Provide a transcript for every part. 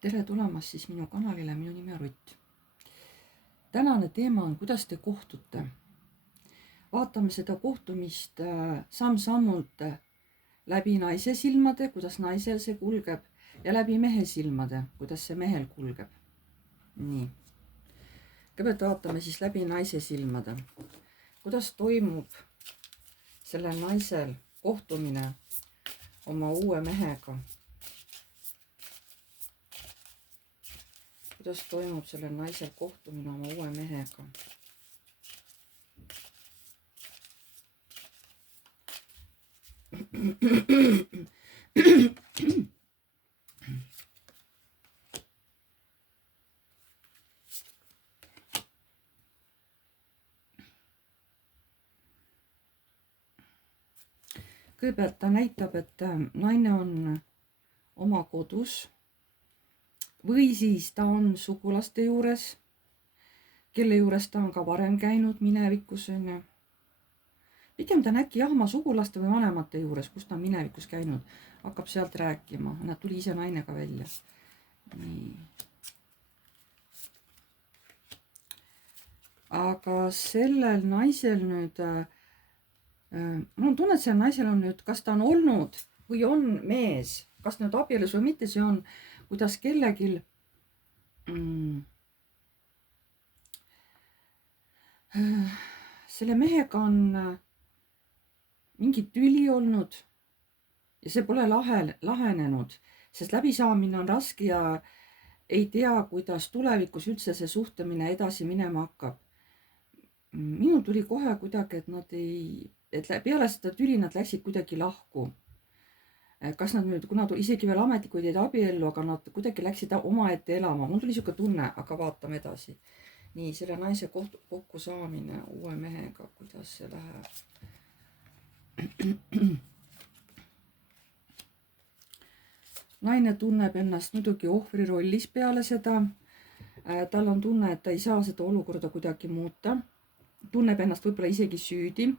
Tere tulemast siis minu kanalile, minu nimi on Rutt. Tänane teema on, kuidas te kohtute. Vaatame seda kohtumist samm-sammult läbi naise silmade, kuidas naisel see kulgeb, ja läbi mehe silmade, kuidas see mehel kulgeb. Nii. Kõigepealt vaatame siis läbi naise silmade. Kuidas toimub sellel naisel kohtumine oma uue mehega. Kuidas toimub sellel naisel kohtumine oma uue mehega. Kõigepealt ta näitab, et naine on oma kodus või siis ta on sugulaste juures, kelle juures ta on ka varem käinud minevikus, on ju. Pigem ta on äkki oma sugulaste või vanemate juures, kus ta on minevikus käinud, hakkab sealt rääkima. Nad tuli ise naine ka välja. Nii. Aga sellel naisel nüüd, mul on tunne, et sellel naisel on nüüd, kas ta on olnud või on mees, kas nüüd abielus või mitte, see on, kuidas kellegil selle mehega on mingi tüli olnud ja see pole lahenenud, sest läbisaamine on raske ja ei tea, kuidas tulevikus üldse see suhtlemine edasi minema hakkab. Minul tuli kohe kuidagi, et peale seda tüli nad läksid kuidagi lahku. Kas nad nüüd, kuna isegi veel ametlikud jäid abiellu, aga nad kuidagi läksid omaette elama. Mul tuli siuke tunne, aga vaatame edasi. Nii, selle naise kokku saamine uue mehega, kuidas see läheb. Naine tunneb ennast muidugi ohvri rollis peale seda. Tal on tunne, et ta ei saa seda olukorda kuidagi muuta. Tunneb ennast võib-olla isegi süüdi.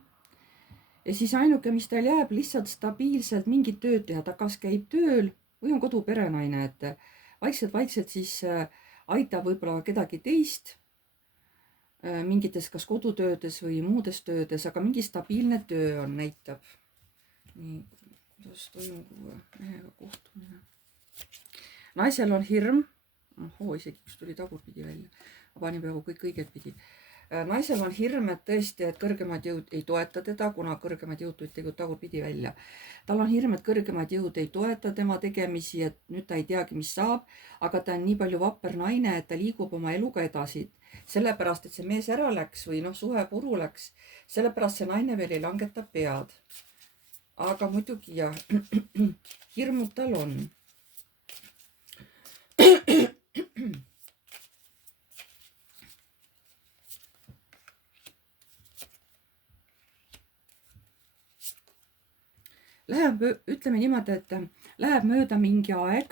Ja siis ainuke, mis tal jääb, lihtsalt stabiilselt mingit tööd teha. Ta kas käib tööl või on koduperenaine, et vaikselt siis aitab võib-olla kedagi teist mingites kas kodutöödes või muudes töödes, aga mingi stabiilne töö on, näitab. Nii, kuidas toimub uue mehega kohtumine. Naisel on hirm. Isegi üks tuli tagurpidi välja. Ma panin peaaegu kõik õiget pidi. Naisel on hirm, et tõesti, et kõrgemad jõud ei toeta teda, kuna kõrgemad jõud tulid tegelikult tagurpidi välja. Tal on hirm, et kõrgemad jõud ei toeta tema tegemisi, et nüüd ta ei teagi, mis saab, aga ta on nii palju vapper naine, et ta liigub oma eluga edasi. Sellepärast, et see mees ära läks või suhe puru läks, sellepärast see naine veel ei langeta pead. Aga muidugi jah, hirmud tal on. Ütleme niimoodi, et läheb mööda mingi aeg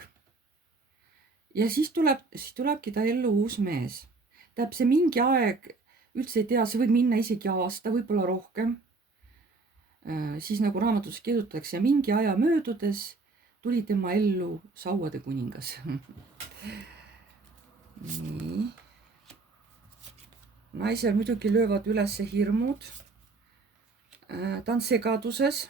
ja siis tulebki ta ellu uus mees. Tähendab, see mingi aeg üldse ei tea, see võib minna isegi aasta, võib-olla rohkem. Siis nagu raamatus kirjutatakse, mingi aja möödudes tuli tema ellu sauade kuningas. Nii. Naisel muidugi löövad üles hirmud. Ta on segaduses.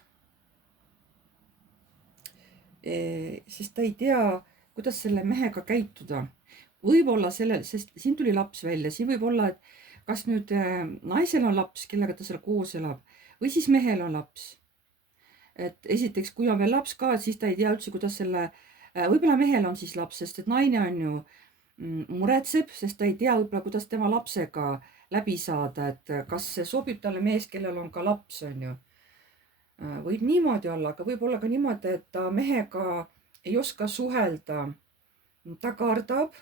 Sest ta ei tea, kuidas selle mehega käituda. Võib-olla sest siin tuli laps välja, siin võib olla, et kas nüüd naisel on laps, kellega ta seal koos elab, või siis mehel on laps. Et esiteks, kui on veel laps ka, siis ta ei tea üldse, kuidas võib-olla mehel on siis laps, sest et naine on ju muretseb, sest ta ei tea võib-olla, kuidas tema lapsega läbi saada, et kas see sobib talle mees, kellel on ka laps, on ju. Võib niimoodi olla, aga võib olla ka niimoodi, et ta mehega ei oska suhelda. Ta kardab,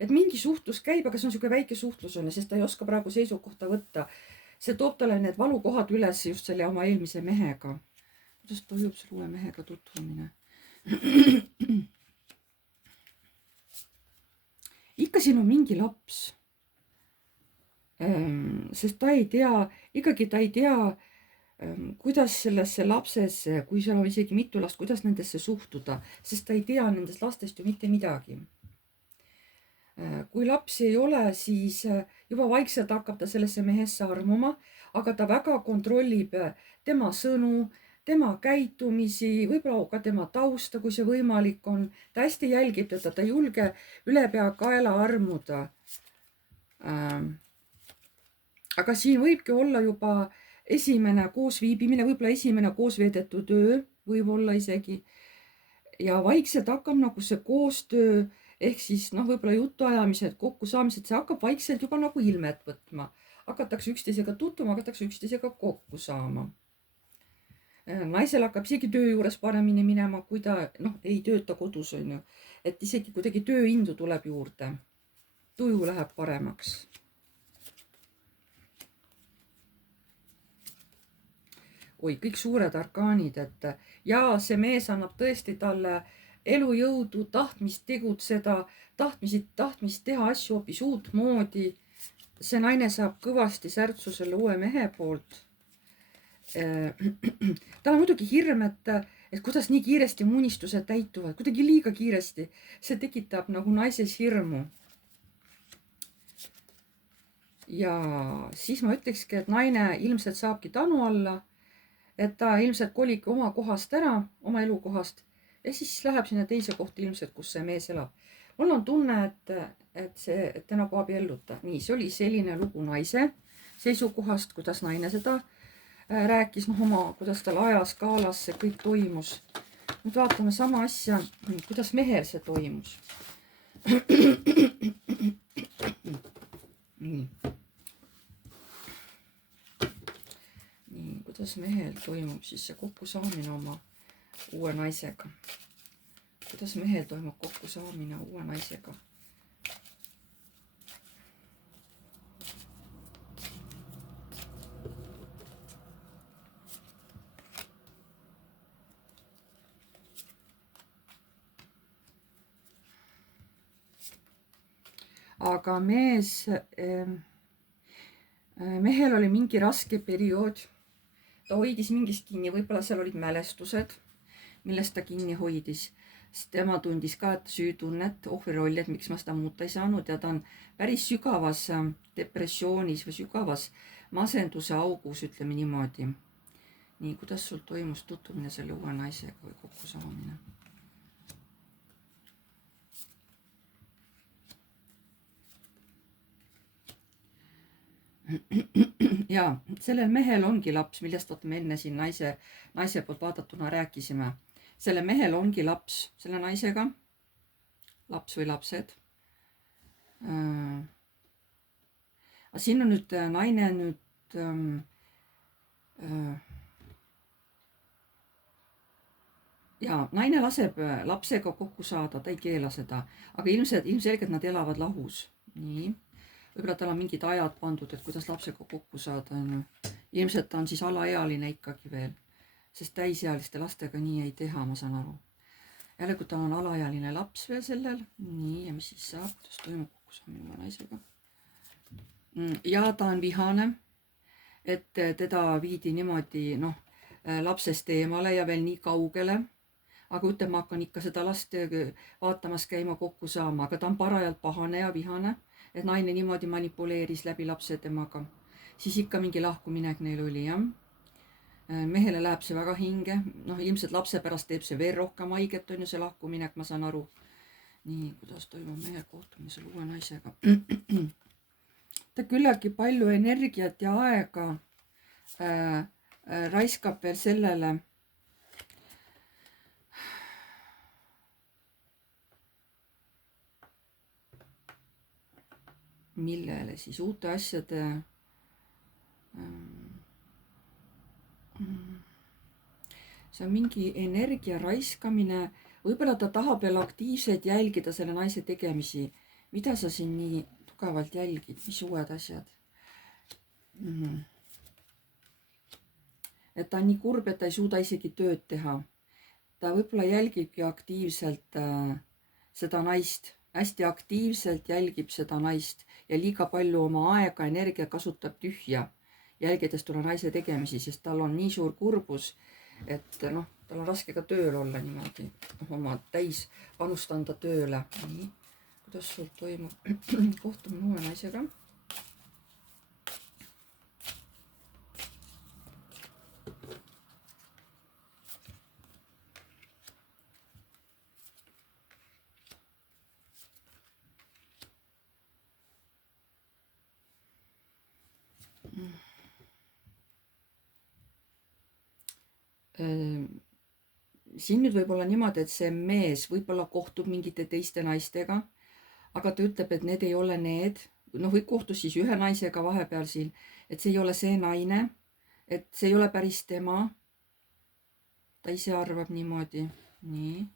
et mingi suhtlus käib, aga see on siuke väike suhtlus on, sest ta ei oska praegu seisukohta võtta. See toob talle need valukohad üles just selle oma eelmise mehega. Kuidas toimub selle uue mehega tutvumine? Ikka siin on mingi laps. Sest ta ei tea, ikkagi ta ei tea, kuidas sellesse lapsesse, kui seal on isegi mitu last, kuidas nendesse suhtuda, sest ta ei tea nendest lastest ju mitte midagi. Kui lapsi ei ole, siis juba vaikselt hakkab ta sellesse mehesse armuma, aga ta väga kontrollib tema sõnu, tema käitumisi, võib-olla ka tema tausta, kui see võimalik on. Ta hästi jälgib teda, ta ei julge ülepeakaela armuda. Aga siin võibki olla juba esimene koosviibimine, võib-olla esimene koos veedetud öö, võib-olla isegi. Ja vaikselt hakkab nagu see koostöö ehk siis võib-olla jutuajamised, kokkusaamised, see hakkab vaikselt juba nagu ilmet võtma. Hakatakse üksteisega tutvuma, hakatakse üksteisega kokku saama. Naisel hakkab isegi töö juures paremini minema, kui ta ei tööta kodus, on ju. Et isegi kuidagi tööindu tuleb juurde. Tuju läheb paremaks. Oi, kõik suured arkaanid, et ja see mees annab tõesti talle elujõudu, tahtmist tegutseda, tahtmist teha asju hoopis uut moodi. See naine saab kõvasti särtsu selle uue mehe poolt. Tal on muidugi hirm, et kuidas nii kiiresti mu unistused täituvad, kuidagi liiga kiiresti. See tekitab nagu naises hirmu. Ja siis ma ütlekski, et naine ilmselt saabki tanu alla, et ta ilmselt kolibki oma kohast ära, oma elukohast ja siis läheb sinna teise kohta ilmselt, kus see mees elab. Mul on tunne, et te nagu abielluta. Nii, see oli selline lugu naise seisukohast, kuidas naine seda rääkis, kuidas tal ajaskaalas see kõik toimus. Nüüd vaatame sama asja, kuidas mehel see toimus. Nii, kuidas mehel toimub siis see kokkusaamine oma uue naisega. Kuidas mehel toimub kokkusaamine uue naisega. Aga mehel oli mingi raske periood. Ta hoidis mingist kinni, võib-olla seal olid mälestused, millest ta kinni hoidis. Sest tema tundis ka süütunnet, ohvrirolli, et miks ma seda muuta ei saanud ja ta on päris sügavas depressioonis või sügavas masenduse augus, ütleme niimoodi. Nii, kuidas sul toimus tutvumine selle uue naisega või kokkusaamine? Ja sellel mehel ongi laps, millest me enne siin naise poolt vaadatuna rääkisime. Selle mehel ongi laps selle naisega, laps või lapsed. Siin on nüüd naine ja naine laseb lapsega kokku saada, ta ei keela seda, aga ilmselgelt nad elavad lahus. Nii. Võib-olla tal on mingid ajad pandud, et kuidas lapsega kokku saada. Ilmselt ta on siis alaealine ikkagi veel, sest täisealiste lastega nii ei teha, ma saan aru. Jälle, kui ta on alaealine laps veel sellel. Nii, ja mis siis saab? Kuidas toimub kokkusaamine oma naisega? Ja ta on vihane, et teda viidi niimoodi lapsest eemale ja veel nii kaugele. Aga ütleb, ma hakkan ikka seda last vaatamas käima kokku saama, aga ta on parajalt pahane ja vihane, et naine niimoodi manipuleeris läbi lapse temaga. Siis ikka mingi lahkuminek neil oli, jah. Mehele läheb see väga hinge. Ilmselt lapse pärast teeb see veel rohkem haiget, on ju see lahkuminek, ma saan aru. Nii, kuidas toimub mehe kohtumisel uue naisega? Ta küllaltki palju energiat ja aega raiskab veel sellele, millele siis uute asjade see on mingi energia raiskamine, võib-olla ta tahab veel aktiivselt jälgida selle naise tegemisi. Mida sa siin nii tugevalt jälgid, mis uued asjad? Et ta on nii kurb, et ta ei suuda isegi tööd teha. Ta võib-olla jälgibki aktiivselt seda naist, hästi aktiivselt jälgib seda naist ja liiga palju oma aega, energia kasutab tühja jälgides tulla naise tegemisi, sest tal on nii suur kurbus, et noh, tal on raske ka tööl olla niimoodi, oma täis panust anda tööle. Nii, kuidas sul toimub kohtumine uue naisega? Siin nüüd võib olla niimoodi, et see mees võib-olla kohtub mingite teiste naistega, aga ta ütleb, et need ei ole need, noh, või kohtus siis ühe naisega vahepeal siin, et see ei ole see naine, et see ei ole päris tema. Ta ise arvab niimoodi. Nii.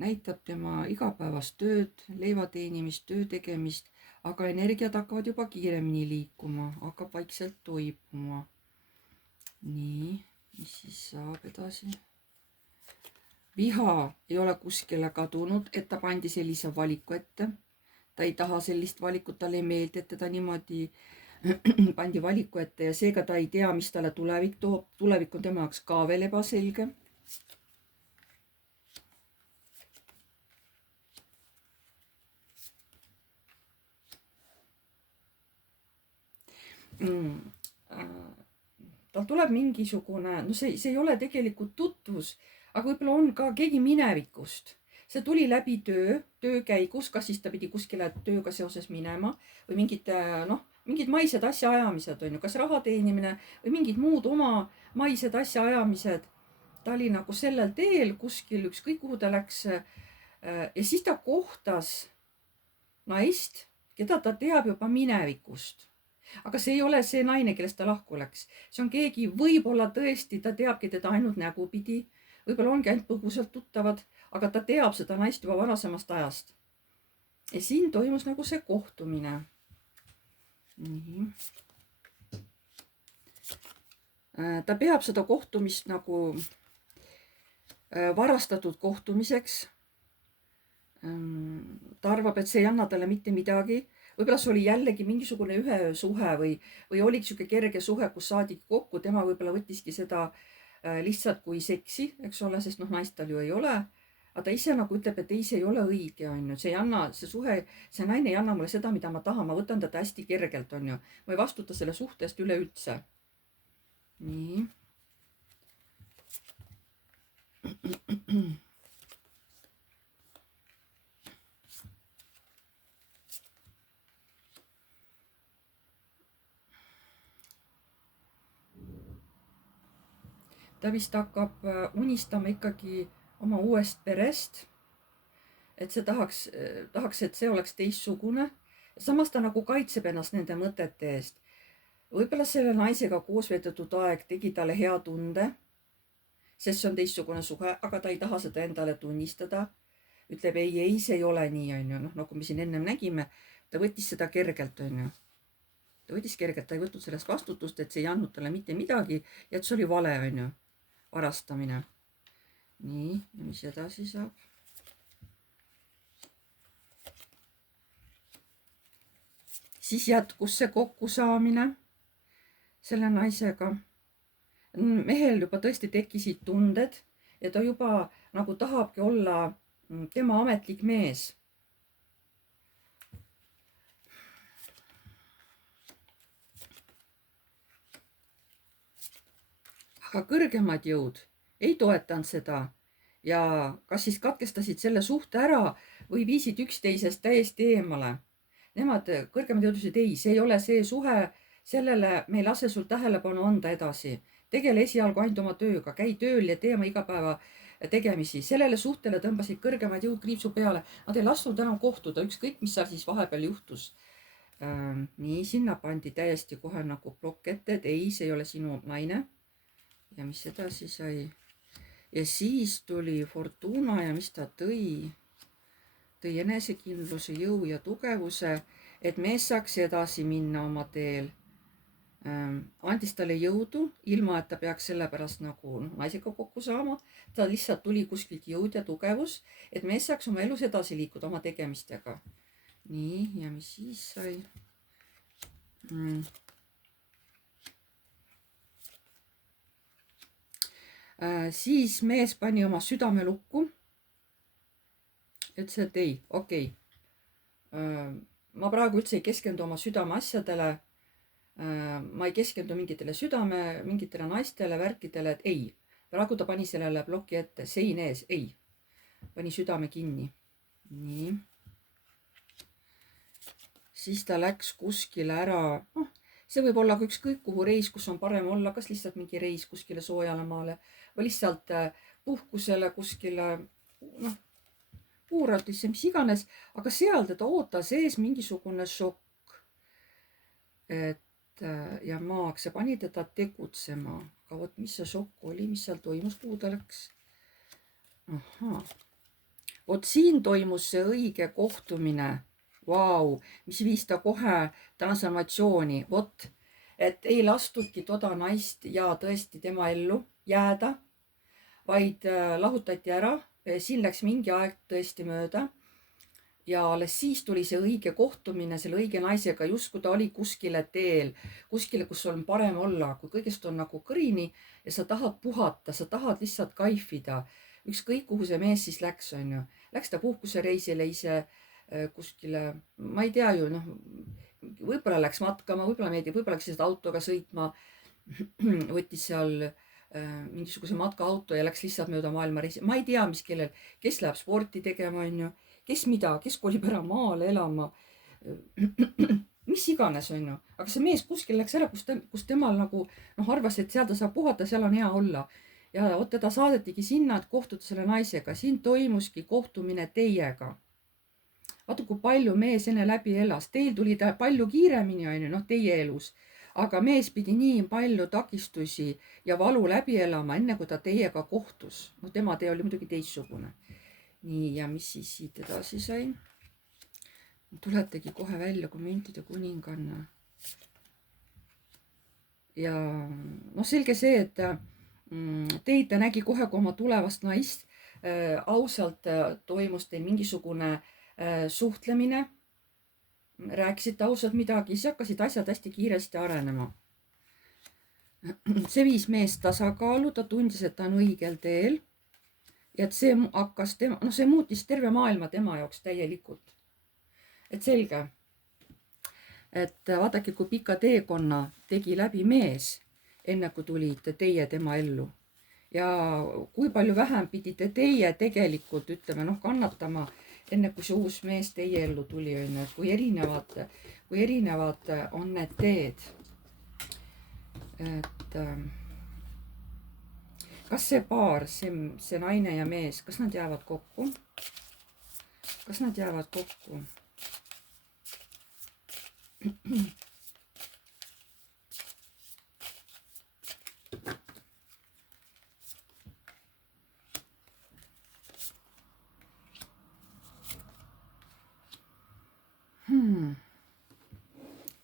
Näitab tema igapäevast tööd, leiva teenimist, töö tegemist, aga energiad hakkavad juba kiiremini liikuma, hakkab vaikselt toibuma. Nii, mis siis saab edasi? Viha ei ole kuskile kadunud, et ta pandi sellise valiku ette. Ta ei taha sellist valikut, talle ei meeldi, et teda niimoodi pandi valiku ette ja seega ta ei tea, mis talle tulevik toob. Tulevik on tema jaoks ka veel ebaselge. Tal tuleb mingisugune, no see ei ole tegelikult tutvus, aga võib-olla on ka keegi minevikust. See tuli läbi töö käigus, kas siis ta pidi kuskile tööga seoses minema või mingid maised asjaajamised on ju, kas raha teenimine või mingid muud oma maised asjaajamised. Ta oli nagu sellel teel kuskil, ükskõik kuhu ta läks. Ja siis ta kohtas naist, keda ta teab juba minevikust. Aga see ei ole see naine, kellest ta lahku läks. See on keegi, võib-olla tõesti, ta teabki teda ainult nägupidi. Võib-olla ongi ainult põgusalt tuttavad, aga ta teab seda naist juba varasemast ajast. Ja siin toimus nagu see kohtumine. Nii. Ta peab seda kohtumist nagu varastatud kohtumiseks. Ta arvab, et see ei anna talle mitte midagi. Võib-olla see oli jällegi mingisugune ühe suhe või oligi siuke kerge suhe, kus saadigi kokku. Tema võib-olla võttiski seda lihtsalt kui seksi, eks ole, sest naist tal ju ei ole. Aga ta ise nagu ütleb, et ei, see ei ole õige, on ju. See ei anna, see suhe, see naine ei anna mulle seda, mida ma tahan. Ma võtan teda hästi kergelt, on ju. Ma ei vastuta selle suhtest üleüldse. Nii. Ta vist hakkab unistama ikkagi oma uuest perest. Et see tahaks, et see oleks teistsugune. Samas ta nagu kaitseb ennast nende mõtete eest. Võib-olla selle naisega koos veedetud aeg tegi talle hea tunde, sest see on teistsugune suhe, aga ta ei taha seda endale tunnistada. Ütleb ei, see ei ole nii, on ju. Nagu me siin ennem nägime, ta võttis seda kergelt, on ju. Ta võttis kergelt, ta ei võtnud sellest vastutust, et see ei andnud talle mitte midagi ja et see oli vale, on ju. Varastamine. Nii, ja mis edasi saab? Siis jätkus see kokkusaamine selle naisega. Mehel juba tõesti tekkisid tunded ja ta juba nagu tahabki olla tema ametlik mees. Aga kõrgemad jõud ei toetanud seda ja kas siis katkestasid selle suhte ära või viisid üksteisest täiesti eemale. Nemad kõrgemad jõudused ei, see ei ole see suhe, sellele me ei lase sul tähelepanu anda edasi. Tegele esialgu ainult oma tööga, käi tööl ja tee oma igapäeva tegemisi. Sellele suhtele tõmbasid kõrgemad jõud kriipsu peale. Nad ei lasknud enam kohtuda, ükskõik mis seal siis vahepeal juhtus. Nii, sinna pandi täiesti kohe nagu plokk ette, et ei, see ei ole sinu naine. Ja mis edasi sai? Ja siis tuli Fortuna ja mis ta tõi? Tõi enesekindluse, jõu ja tugevuse, et mees saaks edasi minna oma teel. andis talle jõudu, ilma et ta peaks sellepärast nagu naisega kokku saama. ta lihtsalt tuli kuskilt jõud ja tugevus, et mees saaks oma elus edasi liikuda oma tegemistega. nii, ja mis siis sai? Siis mees pani oma südame lukku. ütles, et ei, okei. Ma praegu üldse ei keskendu oma südame asjadele. Ma ei keskendu mingitele naistele, värkidele, et ei. Praegu ta pani sellele ploki ette, sein ees, ei. Pani südame kinni. Nii. Siis ta läks kuskile ära, see võib olla ka ükskõik kuhu reis, kus on parem olla, kas lihtsalt mingi reis kuskile soojale maale või lihtsalt puhkusele kuskile, puuratisse, mis iganes, aga seal teda ootas ees mingisugune šokk. Ja maaks, see pani teda tegutsema, aga vot mis see šokk oli, mis seal toimus, kuhu ta läks? Vot siin toimus see õige kohtumine. Vau, mis viis ta kohe transformatsiooni, vot, et ei lastudki toda naist ja tõesti tema ellu jääda, vaid lahutati ära. Siin läks mingi aeg tõesti mööda ja alles siis tuli see õige kohtumine selle õige naisega, just kui ta oli kuskile teel, kuskile, kus on parem olla, kui kõigest on nagu kõrini ja sa tahad puhata, sa tahad lihtsalt kaifida. Ükskõik kuhu see mees siis läks, on ju. Läks ta puhkusereisile ise kuskile, ma ei tea ju, võib-olla läks matkama, võib-olla läks lihtsalt autoga sõitma, võttis seal mingisuguse matkaauto ja läks lihtsalt mööda maailma reisi. Ma ei tea, mis kellel, kes läheb sporti tegema, on ju, kes mida, kes kolib ära maale elama, mis iganes, on ju. Aga see mees kuskil läks ära, kus temal nagu arvas, et seal ta saab puhata, seal on hea olla. Ja vot teda saadetigi sinna, et kohtuda selle naisega. Siin toimuski kohtumine teiega. Vaata, kui palju mees enne läbi elas. Teil tuli ta palju kiiremini, on ju, teie elus. Aga mees pidi nii palju takistusi ja valu läbi elama, enne kui ta teiega kohtus. Tema tee oli muidugi teistsugune. Nii, ja mis siis siit edasi sai? Tuletegi kohe välja, kui müntide kuninganna. Ja selge see, et teid ta nägi kohe kui oma tulevast naist. Ausalt toimus teil mingisugune suhtlemine. Rääkisite ausalt midagi, siis hakkasid asjad hästi kiiresti arenema. See viis mees tasakaalu, ta tundis, et ta on õigel teel. Ja et see hakkas see muutis terve maailma tema jaoks täielikult. Et selge. Et vaadake, kui pika teekonna tegi läbi mees, enne kui tulite teie tema ellu. Ja kui palju vähem pidite teie tegelikult, ütleme, kannatama, enne kui see uus mees teie ellu tuli, kui erinevad on need teed. Et kas see paar, see naine ja mees, kas nad jäävad kokku? Kas nad jäävad kokku?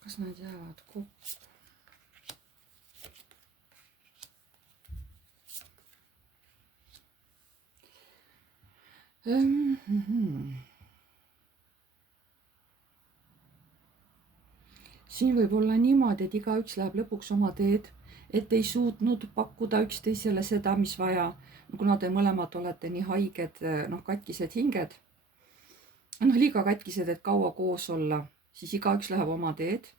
Kas nad jäävad kokku? Siin võib olla niimoodi, et igaüks läheb lõpuks oma teed, et ei suutnud pakkuda üksteisele seda, mis vaja, kuna te mõlemad olete nii haiged, katkised hinged, liiga katkised, et kaua koos olla, siis igaüks läheb oma teed,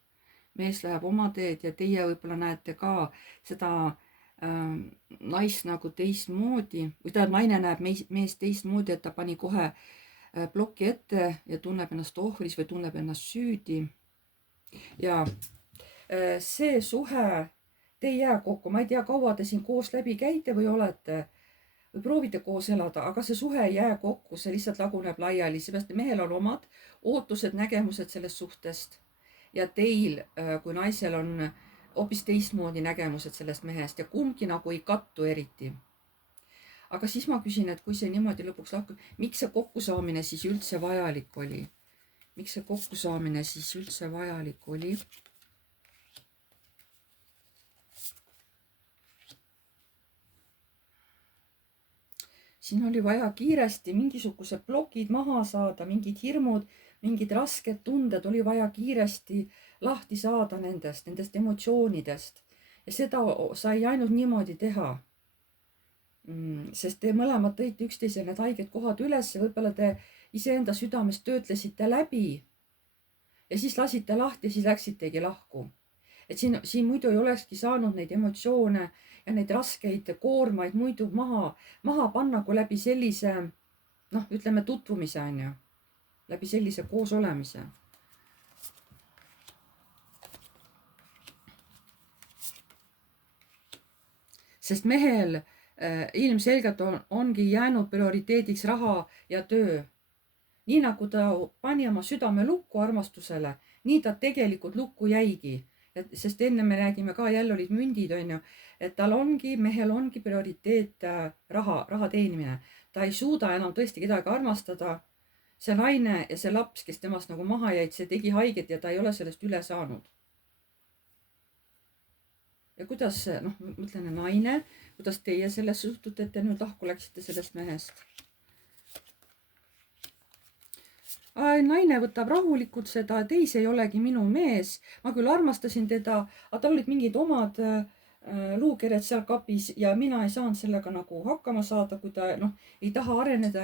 mees läheb oma teed ja teie võib-olla näete ka seda naist nagu teistmoodi, või ta naine näeb mees teistmoodi, et ta pani kohe ploki ette ja tunneb ennast ohvris või tunneb ennast süüdi. Ja see suhe, te ei jää kokku, ma ei tea, kaua te siin koos läbi käite või olete või proovite koos elada, aga see suhe ei jää kokku, see lihtsalt laguneb laiali, seepärast mehel on omad ootused, nägemused sellest suhtest ja teil kui naisel on hoopis teistmoodi nägemused sellest mehest ja kumbki nagu ei kattu eriti. Aga siis ma küsin, et kui see niimoodi lõpuks lahkub, miks see kokkusaamine siis üldse vajalik oli? Miks see kokkusaamine siis üldse vajalik oli? siin oli vaja kiiresti mingisugused plokid maha saada, mingid hirmud, mingid rasked tunded oli vaja kiiresti lahti saada nendest emotsioonidest. Ja seda sai ainult niimoodi teha. Sest te mõlemad tõite üksteisele need haiged kohad üles, võib-olla te iseenda südames töötlesite läbi ja siis lasite lahti ja siis läksitegi lahku. Et siin muidu ei olekski saanud neid emotsioone ja neid raskeid koormaid muidu maha panna, kui läbi sellise, ütleme tutvumise on ju, läbi sellise koos olemise. Sest mehel ilmselgelt ongi jäänud prioriteediks raha ja töö. Nii nagu ta pani oma südame lukku armastusele, nii ta tegelikult lukku jäigi. Sest enne me räägime ka, jälle olid mündid, on ju, et mehel ongi prioriteet raha teenimine. Ta ei suuda enam tõesti kedagi armastada. See naine ja see laps, kes temast nagu maha jäid, see tegi haiget ja ta ei ole sellest üle saanud. Ja kuidas, mõtlen naine, kuidas teie selles suhtute, et te nüüd lahku läksite sellest mehest? Naine võtab rahulikult seda, et ei, see ei olegi minu mees. Ma küll armastasin teda, aga tal olid mingid omad luukered seal kapis ja mina ei saanud sellega nagu hakkama saada, kui ta ei taha areneda,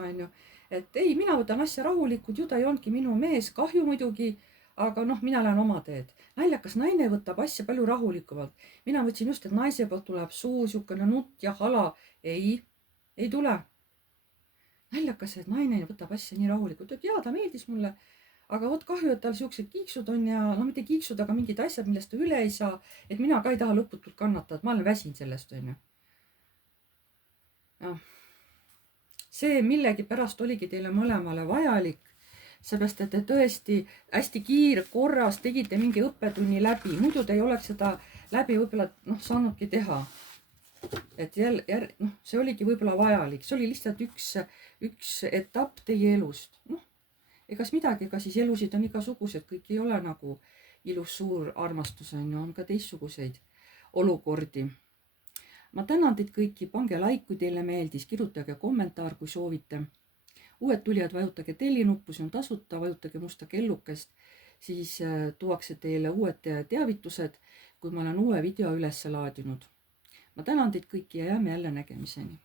on ju. Et ei, mina võtan asja rahulikult, ju ta ei olnudki minu mees, kahju muidugi, aga mina lähen oma teed. Naljakas, naine võtab asja palju rahulikumalt. Mina võtsin just, et naise poolt tuleb suu, siukene nutt ja hala. Ei tule. Naljakas, et naine võtab asja nii rahulikult, et jaa, ta meeldis mulle, aga vot kahju, et tal siuksed kiiksud on ja mitte kiiksud, aga mingid asjad, millest ta üle ei saa, et mina ka ei taha lõputult kannatada, et ma olen väsinud sellest, on ju. See millegi pärast oligi teile mõlemale vajalik, seepärast, et te tõesti hästi kiirkorras tegite mingi õppetunni läbi, muidu te ei oleks seda läbi võib-olla saanudki teha. Et see oligi võib-olla vajalik, see oli lihtsalt üks etapp teie elust. Egas midagi, ega siis elusid on igasugused, kõik ei ole nagu ilus suur armastus, on ka teistsuguseid olukordi. Ma tänan teid kõiki, pange like, kui teile meeldis, kirjutage kommentaar, kui soovite. Uued tulijad, vajutage tellinuppu, see on tasuta, vajutage musta kellukest, siis tuuakse teile uued teavitused, kui ma olen uue video üles laadinud. Ma tänan teid kõiki ja jääme jälle nägemiseni.